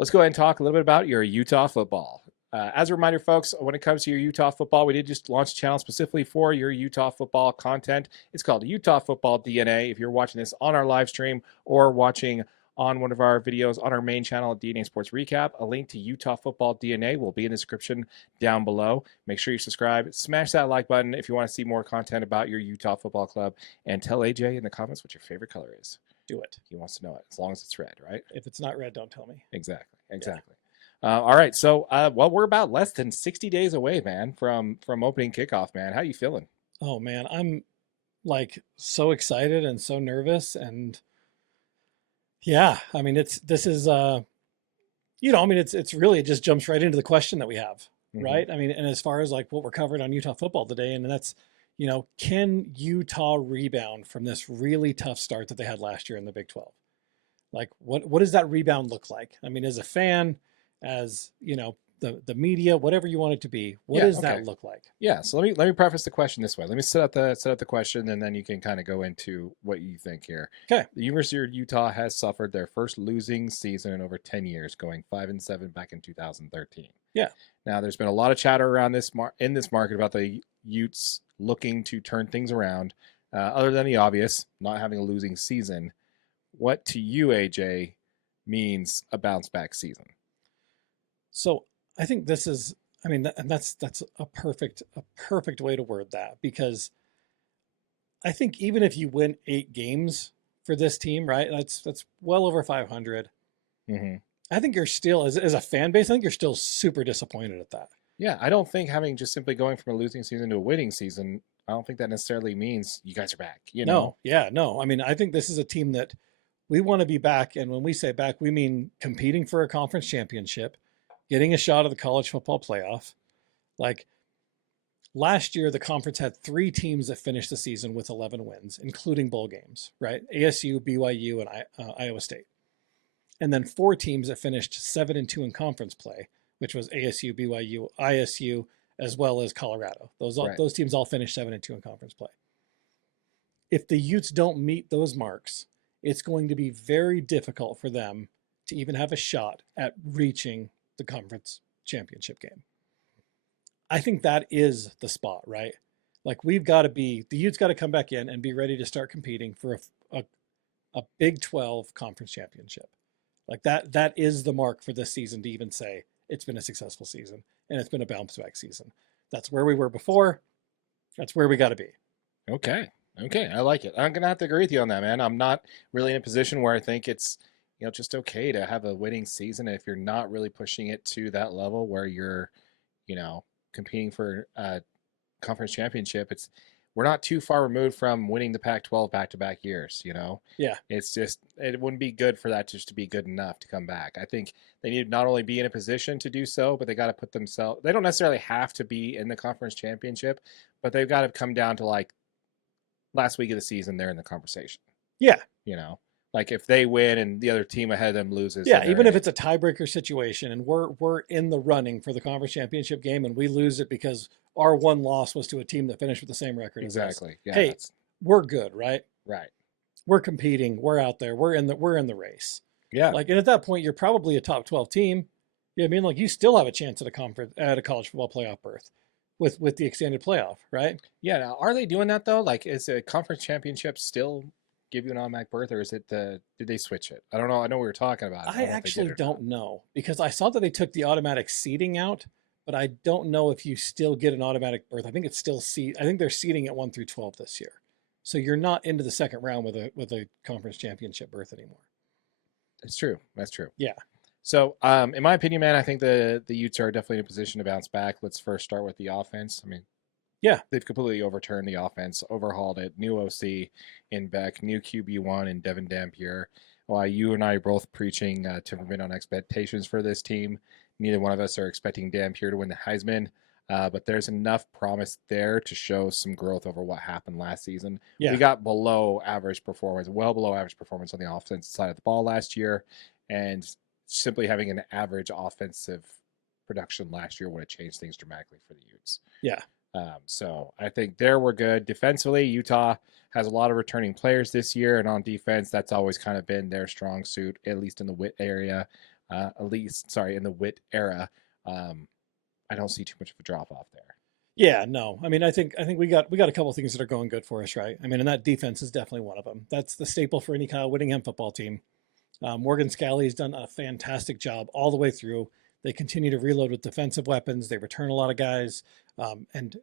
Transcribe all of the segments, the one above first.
let's go ahead and talk a little bit about your Utah football. As a reminder, folks, when it comes to your Utah football, we did just launch a channel specifically for your Utah football content. It's called Utah Football DNA. If you're watching this on our live stream or watching on one of our videos on our main channel at DNA Sports Recap, a link to Utah Football DNA will be in the description down below. Make sure you subscribe, smash that like button if you want to see more content about your Utah football club, and tell AJ in the comments what your favorite color is. Do it. He wants to know it, as long as it's red, right? If it's not red, don't tell me. Exactly. All right, so well, we're about less than 60 days away, man, from opening kickoff, man. How you feeling? Oh man, I'm like so excited and so nervous, and yeah, I mean it's really, it just jumps right into the question that we have, right? I mean, and as far as like what we're covered on Utah football today, and that's, can Utah rebound from this really tough start that they had last year in the Big 12? Like what does that rebound look like? I mean, as a fan, as the media, whatever you want it to be, what does that look like? Yeah, so let me preface the question this way. Let me set up the question, and then you can kind of go into what you think here. Okay. The University of Utah has suffered their first losing season in over 10 years, going 5-7 back in 2013. Yeah. Now, there's been a lot of chatter around in this market about the Utes looking to turn things around. Other than the obvious, not having a losing season, what to you, AJ, means a bounce back season? So I think this is, that's a perfect way to word that, because I think even if you win 8 games for this team, right, that's well over 500. Mm-hmm. I think you're still, as a fan base, I think you're still super disappointed at that. Yeah, I don't think having just simply going from a losing season to a winning season, I don't think that necessarily means you guys are back. No. I mean, I think this is a team that we want to be back, and when we say back, we mean competing for a conference championship, getting a shot at the college football playoff. Like last year, the conference had 3 teams that finished the season with 11 wins, including bowl games, right? ASU, BYU, and Iowa State. And then 4 teams that finished 7-2 in conference play, which was ASU, BYU, ISU, as well as Colorado. Those teams all finished 7-2 in conference play. If the Utes don't meet those marks, it's going to be very difficult for them to even have a shot at reaching the conference championship game. I think that is the spot, right? Like the Utes got to come back in and be ready to start competing for a Big 12 conference championship. Like that is the mark for this season to even say it's been a successful season and it's been a bounce back season. That's where we were before. That's where we got to be. Okay, I like it. I'm gonna have to agree with you on that, man. I'm not really in a position where I think it's just okay to have a winning season if you're not really pushing it to that level where you're, competing for a conference championship. We're not too far removed from winning the Pac-12 back-to-back years, Yeah. It's just, it wouldn't be good for that just to be good enough to come back. I think they need to not only be in a position to do so, but they got to put themselves, they don't necessarily have to be in the conference championship, but they've got to come down to like last week of the season, they're in the conversation. Yeah. Like if they win and the other team ahead of them loses. Yeah, even if it's a tiebreaker situation and we're in the running for the conference championship game and we lose it because our one loss was to a team that finished with the same record. Exactly. Yeah, hey, we're good, right? Right. We're competing. We're out there. We're in the race. Yeah. Like, and at that point, you're probably a top 12 team. Yeah, I mean, like you still have a chance at a college football playoff berth with the extended playoff, right? Yeah. Now, are they doing that though? Like, is a conference championship still give you an automatic berth, or is it did they switch it? I don't know. I know we were talking about it. I actually don't know, because I saw that they took the automatic seeding out, but I don't know if you still get an automatic berth. I think it's still I think they're seeding at 1 through 12 this year, so you're not into the second round with a conference championship berth anymore. That's true. That's true. Yeah. So, in my opinion, man, I think the Utes are definitely in a position to bounce back. Let's first start with the offense. I mean, yeah, they've completely overturned the offense, overhauled it. New OC in Beck, new QB1 in Devin Dampier. While you and I are both preaching temperament on expectations for this team, neither one of us are expecting Dampier to win the Heisman. But there's enough promise there to show some growth over what happened last season. Yeah. We got well below average performance on the offensive side of the ball last year, and simply having an average offensive production last year would have changed things dramatically for the Utes. Yeah. So I think there we're good. Defensively, Utah has a lot of returning players this year, and on defense, that's always kind of been their strong suit, at least in the Witt area. at least, sorry, in the Witt era, I don't see too much of a drop off there. Yeah, no. I mean, I think we got a couple things that are going good for us, right? I mean, and that defense is definitely one of them. That's the staple for any Kyle Whittingham football team. Morgan Scalley's done a fantastic job all the way through. They continue to reload with defensive weapons. They return a lot of guys, and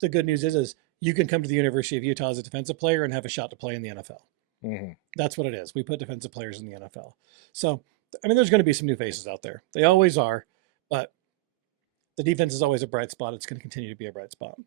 the good news is you can come to the University of Utah as a defensive player and have a shot to play in the NFL. Mm-hmm. That's what it is. We put defensive players in the NFL. So, I mean, there's going to be some new faces out there. They always are, but the defense is always a bright spot. It's going to continue to be a bright spot.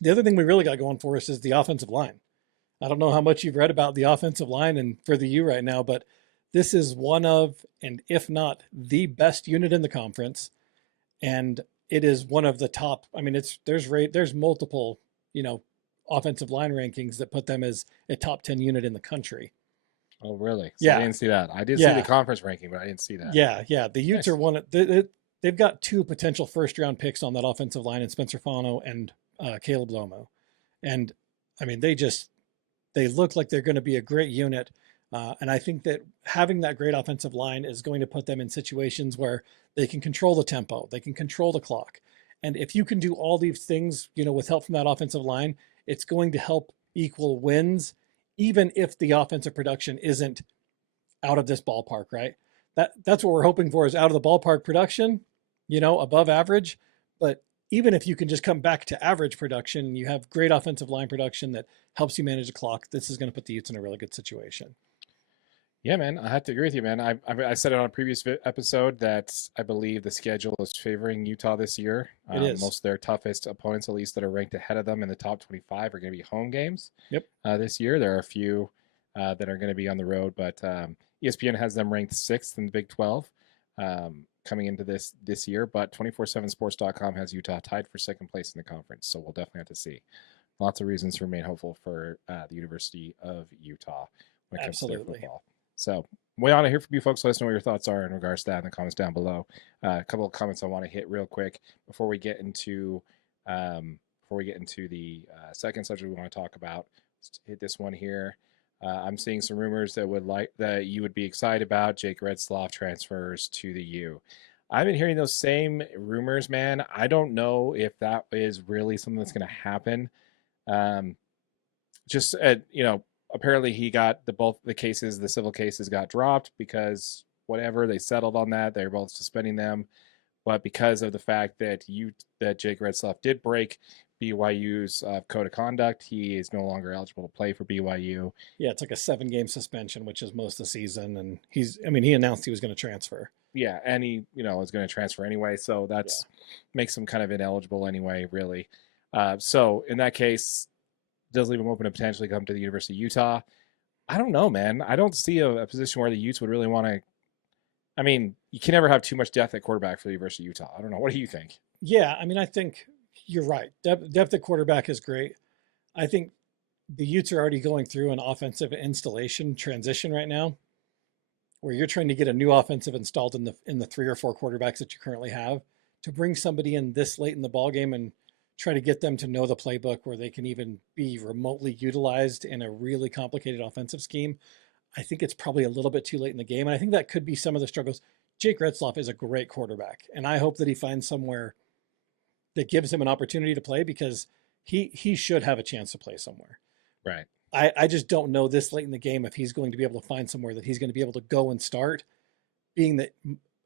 The other thing we really got going for us is the offensive line. I don't know how much you've read about the offensive line and for the U right now, but this is one of, and if not the best unit in the conference. And it is one of the top. I mean, there's multiple, offensive line rankings that put them as a top 10 unit in the country. Oh, really? So Yeah. I didn't see that. I did see the conference ranking, but I didn't see that. Yeah. The Utes Nice. are they've got 2 potential first round picks on that offensive line in Spencer Fano and Caleb Lomo. And I mean, they look like they're going to be a great unit. And I think that having that great offensive line is going to put them in situations where they can control the tempo, they can control the clock. And if you can do all these things, with help from that offensive line, it's going to help equal wins, even if the offensive production isn't out of this ballpark, right? That's what we're hoping for, is out of the ballpark production, above average. But even if you can just come back to average production and you have great offensive line production that helps you manage the clock, this is going to put the Utes in a really good situation. Yeah, man, I have to agree with you, man. I said it on a previous episode that I believe the schedule is favoring Utah this year. It is. Most of their toughest opponents, at least that are ranked ahead of them in the top 25, are going to be home games. Yep. This year, there are a few that are going to be on the road, but ESPN has them ranked 6th in the Big 12 coming into this year. But 247sports.com has Utah tied for second place in the conference, so we'll definitely have to see. Lots of reasons to remain hopeful for the University of Utah when it comes to their football. So we want to hear from you folks. Let us know what your thoughts are in regards to that in the comments down below. A couple of comments I want to hit real quick before we get into the second subject we want to talk about. Let's hit this one here. I'm seeing some rumors that you would be excited about. Jake Retzloff transfers to the U. I've been hearing those same rumors, man. I don't know if that is really something that's going to happen. Apparently he got both the cases, the civil cases got dropped because whatever, they settled on that. They're both suspending them. But because of the fact that Jake Retzloff did break BYU's code of conduct, he is no longer eligible to play for BYU. Yeah, it's like a 7-game suspension, which is most of the season. And he announced he was going to transfer. Yeah, and he, is going to transfer anyway. So that's makes him kind of ineligible anyway, really. So in that case, does leave him open to potentially come to the University of Utah. I don't know, man. I don't see a position where the Utes would really want to. I mean, you can never have too much depth at quarterback for the University of Utah. I don't know. What do you think? Yeah, I mean, I think you're right. Depth at quarterback is great. I think the Utes are already going through an offensive installation transition right now, where you're trying to get a new offensive installed in the 3 or 4 quarterbacks that you currently have. To bring somebody in this late in the ball game and try to get them to know the playbook where they can even be remotely utilized in a really complicated offensive scheme, I think it's probably a little bit too late in the game. And I think that could be some of the struggles. Jake Retzloff is a great quarterback, and I hope that he finds somewhere that gives him an opportunity to play, because he should have a chance to play somewhere. Right. I just don't know this late in the game if he's going to be able to find somewhere that he's going to be able to go and start, being that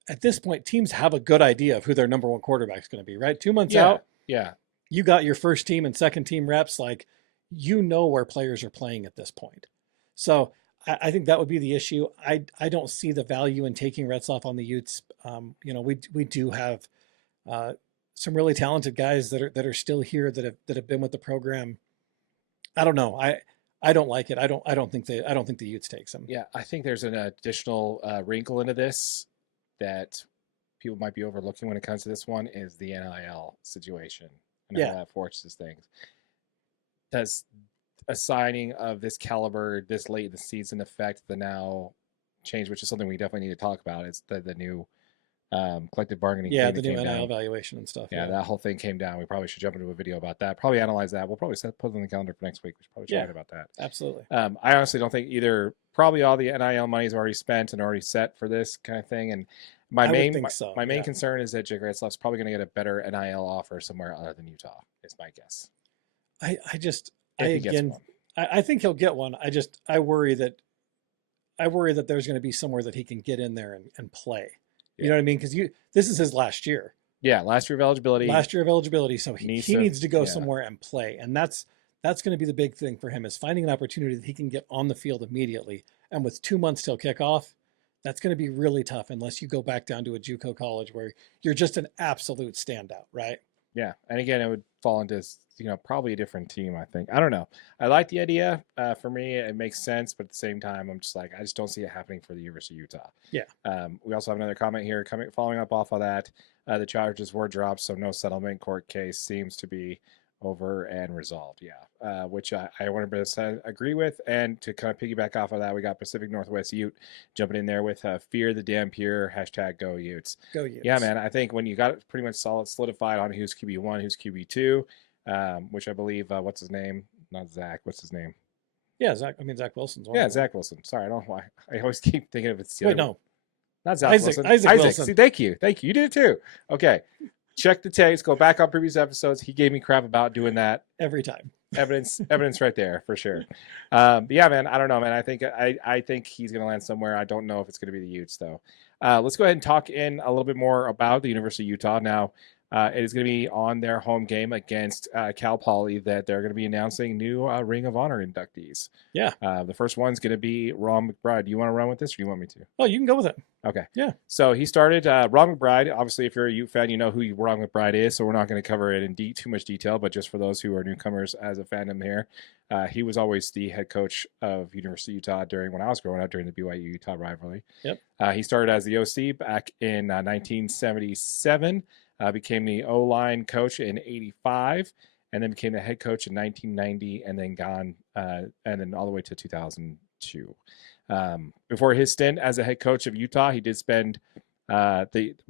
at this point, teams have a good idea of who their number 1 quarterback is going to be, right? 2 months out. Yeah. You got your first team and second team reps. Like, where players are playing at this point. So I think that would be the issue. I don't see the value in taking Retzloff on the Utes. We do have some really talented guys that are still here that have been with the program. I don't know. I don't like it. I don't think the Utes takes them. Yeah, I think there's an additional wrinkle into this that people might be overlooking when it comes to this one, is the NIL situation and how that forces things. Does a signing of this caliber this late in the season affect the now change, which is something we definitely need to talk about? It's the new collective bargaining Yeah, the agreement new came NIL down. evaluation and stuff. Yeah, Yeah. that whole thing came down. We probably should jump into a video about that. Probably analyze that. We'll probably put it on the calendar for next week. We should probably Yeah, chat about that. absolutely. I honestly don't think either. Probably all the NIL money is already spent and already set for this kind of thing. And my I would main think so. my main Yeah. concern is that Jake Retzlaff's probably going to get a better NIL offer somewhere other than Utah. Is my guess. I If he gets again, one. I think he'll get one. I worry that there's going to be somewhere that he can get in there and play. You know what I mean? Because this is his last year. Yeah, last year of eligibility. So he needs to go somewhere and play, and that's going to be the big thing for him, is finding an opportunity that he can get on the field immediately. And with 2 months till kickoff, that's going to be really tough unless you go back down to a JUCO college where you're just an absolute standout, right? Yeah, and again, it would fall into probably a different team. I think. I don't know. I like the idea. For me, it makes sense, but at the same time, I'm just like, I just don't see it happening for the University of Utah. Yeah. We also have another comment here following up off of that. The charges were dropped, so no settlement court case seems to be over and resolved. Yeah, which I 100% agree with. And to kind of piggyback off of that, we got Pacific Northwest Ute jumping in there with "Fear the Damn Pure" #Go Utes. Go Utes. Yeah, man. I think when you got it pretty much solidified on who's QB1, who's QB2, which I believe, what's his name? Not Zach. What's his name? Yeah, Zach Wilson's one. Yeah, Zach Wilson. Sorry, I don't know why. I always keep thinking of it's the Wait, other. no. Not Zach Wilson. Isaac Wilson. See, thank you. You did it too. Okay. Check the tapes. Go back on previous episodes. He gave me crap about doing that Every time. evidence right there for sure. But yeah, man, I don't know, man. I think he's going to land somewhere. I don't know if it's going to be the Utes though. Let's go ahead and talk in a little bit more about the University of Utah now. It is going to be on their home game against Cal Poly that they're going to be announcing new Ring of Honor inductees. Yeah. The first one's going to be Ron McBride. Do you want to run with this or do you want me to? Oh, you can go with it. Okay. Yeah. So he started Ron McBride. Obviously, if you're a Ute fan, you know who Ron McBride is. So we're not going to cover it in too much detail. But just for those who are newcomers as a fandom here, he was always the head coach of University of Utah when I was growing up during the BYU-Utah rivalry. Yep. He started as the OC back in 1977. Became the O-line coach in 85, and then became the head coach in 1990, and then all the way to 2002. Before his stint as a head coach of Utah, he did spend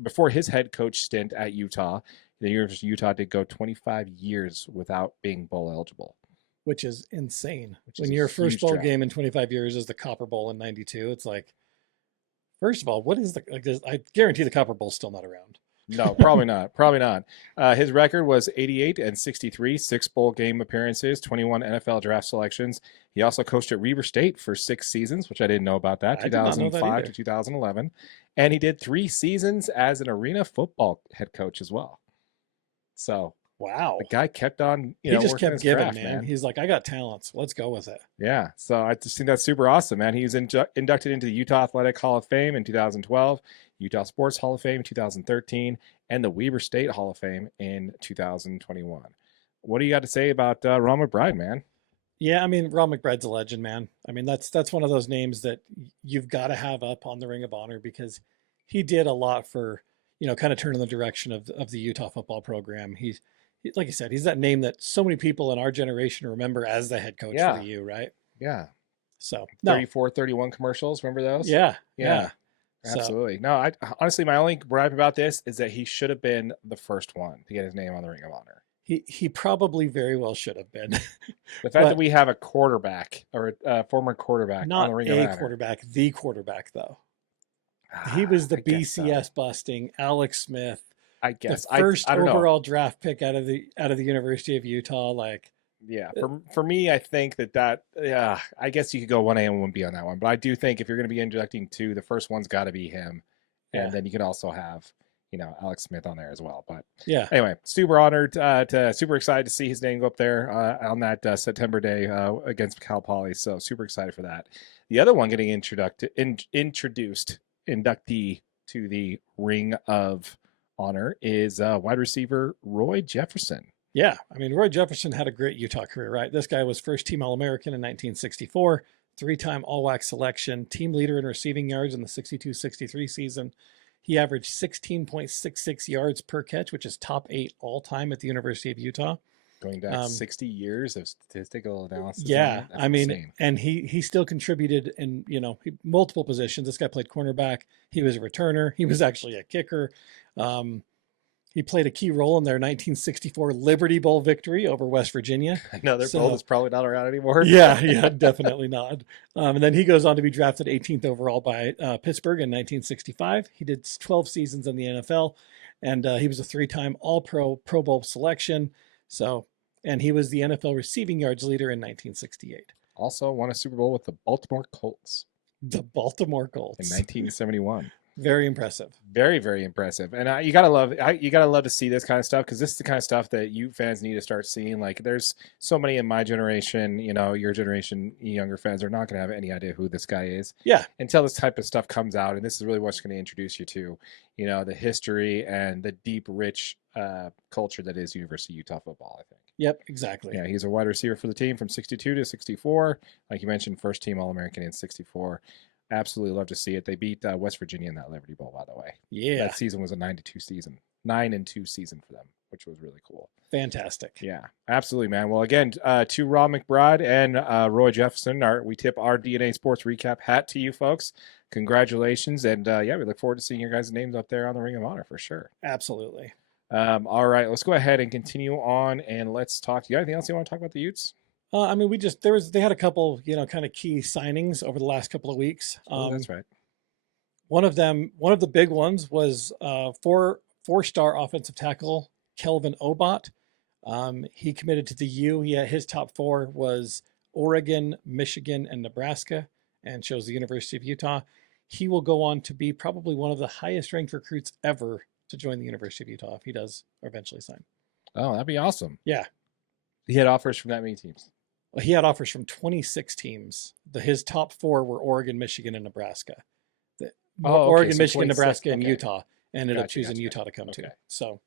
before his head coach stint at Utah, the University of Utah did go 25 years without being bowl eligible. Which is insane. When your first bowl game in 25 years is the Copper Bowl in 92, it's like, first of all, what is I guarantee the Copper Bowl's still not around. No, probably not. Probably not. His record was 88-63, 6 bowl game appearances, 21 NFL draft selections. He also coached at Weber State for 6 seasons, which I didn't know about that, 2005 to 2011. And he did 3 seasons as an arena football head coach as well. So, wow. The guy kept on, he just kept giving, craft, man. He's like, I got talents. Let's go with it. Yeah. So I just think that's super awesome, man. He was inducted into the Utah Athletic Hall of Fame in 2012. Utah Sports Hall of Fame in 2013, and the Weber State Hall of Fame in 2021. What do you got to say about Ron McBride, man? Yeah, I mean, Ron McBride's a legend, man. I mean, that's one of those names that you've got to have up on the Ring of Honor because he did a lot for, kind of turning the direction of the Utah football program. He's, like you said, he's that name that so many people in our generation remember as the head coach for the U, right? Yeah. So 34, 31 commercials. Remember those? Yeah. Absolutely. No, I honestly, my only gripe about this is that he should have been the first one to get his name on the Ring of Honor. He probably very well should have been. The fact that we have a quarterback or a former quarterback on the Ring of Honor. Not a quarterback, the quarterback, though. He was the BCS busting Alex Smith. I guess the first I don't overall know. Draft pick out of the University of Utah. Like, yeah, for me, I think that I guess you could go 1A and 1B on that one, but I do think if you're going to be inducting 2, the first one's got to be him, and then you can also have Alex Smith on there as well. But yeah, anyway, super honored super excited to see his name go up there on that September day against Cal Poly. So super excited for that. The other one getting introduced inductee to the Ring of Honor is wide receiver Roy Jefferson. Yeah, I mean, Roy Jefferson had a great Utah career, right? This guy was first team All-American in 1964, 3-time All-WAC selection, team leader in receiving yards in the 62-63 season. He averaged 16.66 yards per catch, which is top 8 all-time at the University of Utah. Going back 60 years of statistical analysis. Yeah, That's I mean, insane. and he still contributed in multiple positions. This guy played cornerback. He was a returner. He was actually a kicker. He played a key role in their 1964 Liberty Bowl victory over West Virginia. Another bowl that's probably not around anymore. Yeah, definitely not. And then he goes on to be drafted 18th overall by Pittsburgh in 1965. He did 12 seasons in the NFL, and he was a 3-time All-Pro Pro Bowl selection. And he was the NFL receiving yards leader in 1968. Also won a Super Bowl with the Baltimore Colts. The Baltimore Colts in 1971. Very impressive. Very, very impressive. And you gotta love to see this kind of stuff, because this is the kind of stuff that you fans need to start seeing. Like, there's so many in my generation, your generation, younger fans are not going to have any idea who this guy is. Yeah. Until this type of stuff comes out, and this is really what's going to introduce you to, the history and the deep, rich culture that is University of Utah football, I think. Yep, exactly. Yeah, he's a wide receiver for the team from 62 to 64. Like you mentioned, first team All-American in 64. Absolutely love to see it. They beat West Virginia in that Liberty Bowl, by the way. Yeah. That season was a 9-2 season. 9-2 season for them, which was really cool. Fantastic. Yeah, absolutely, man. Well, again, to Rob McBride and Roy Jefferson, we tip our DNA Sports Recap hat to you folks. Congratulations. And we look forward to seeing your guys' names up there on the Ring of Honor for sure. Absolutely. All right, let's go ahead and continue on, and let's talk. You got anything else you want to talk about the Utes? I mean, they had a couple, kind of key signings over the last couple of weeks. That's right. One of the big ones was four-star offensive tackle Kelvin Obot. He committed to the U. His top 4 was Oregon, Michigan, and Nebraska, and chose the University of Utah. He will go on to be probably one of the highest ranked recruits ever to join the University of Utah if he does eventually sign. Oh, that'd be awesome. Yeah. He had offers from that many teams. Well, he had offers from 26 teams. His top 4 were Oregon, Michigan, and Nebraska. Oregon, Michigan, Nebraska, and Utah ended up choosing Utah to come to. So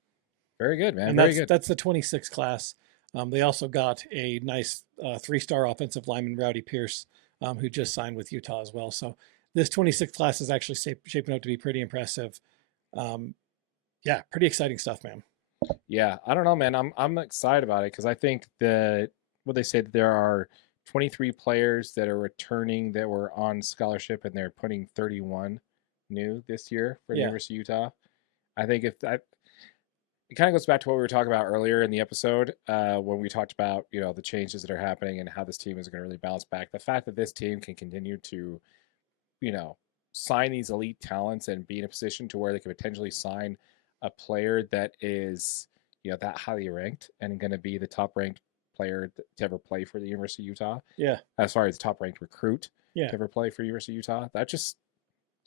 very good, man. And very good. That's the 26 class. They also got a nice 3-star offensive lineman, Rowdy Pierce, who just signed with Utah as well. So this 26 class is actually shaping up to be pretty impressive. Pretty exciting stuff, man. Yeah, I don't know, man. I'm excited about it because I think that they say that there are 23 players that are returning that were on scholarship, and they're putting 31 new this year for the University of Utah. I think it kind of goes back to what we were talking about earlier in the episode when we talked about the changes that are happening and how this team is going to really bounce back. The fact that this team can continue to sign these elite talents and be in a position to where they could potentially sign a player that is that highly ranked and going to be the top ranked player to ever play for the University of Utah. Yeah. As far as top ranked recruit to ever play for University of Utah. That just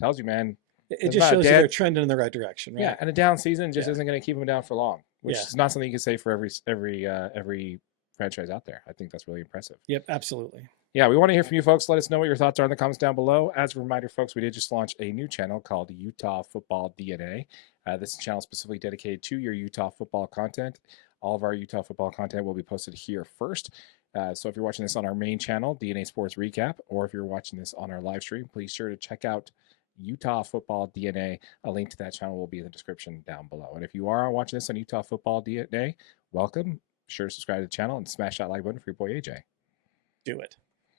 tells you, man. It just shows you they're trending in the right direction, right? Yeah, and a down season just isn't going to keep them down for long, which is not something you can say for every franchise out there. I think that's really impressive. Yep, absolutely. Yeah, we want to hear from you folks. Let us know what your thoughts are in the comments down below. As a reminder, folks, we did just launch a new channel called Utah Football DNA. This channel is specifically dedicated to your Utah football content. All of our Utah football content will be posted here first. So if you're watching this on our main channel, DNA Sports Recap, or if you're watching this on our live stream, please sure to check out Utah Football DNA. A link to that channel will be in the description down below. And if you are watching this on Utah Football DNA, welcome. Be sure to subscribe to the channel and smash that like button for your boy AJ. Do it.